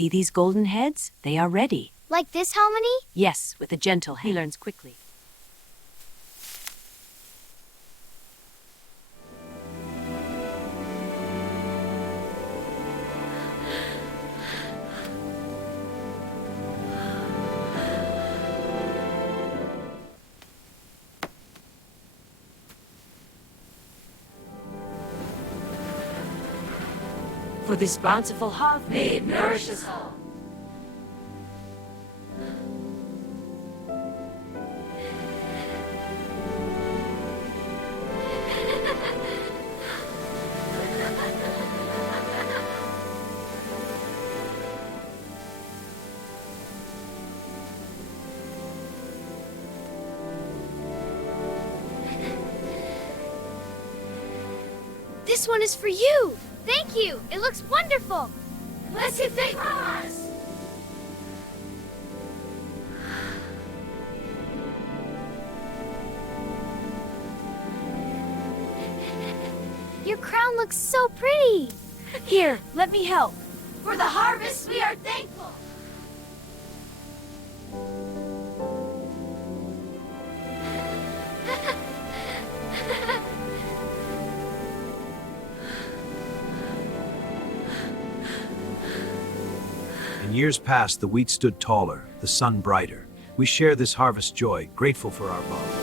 See these golden heads? They are ready. Like this hominy? Yes, with a gentle hand. He learns quickly. For this bountiful harvest, may it nourish us all. This one is for you! Thank you! It looks wonderful! Blessed be us! Your crown looks so pretty! Here, let me help. For the harvest, we are thankful! In years past, the wheat stood taller, the sun brighter. We share this harvest joy, grateful for our bond.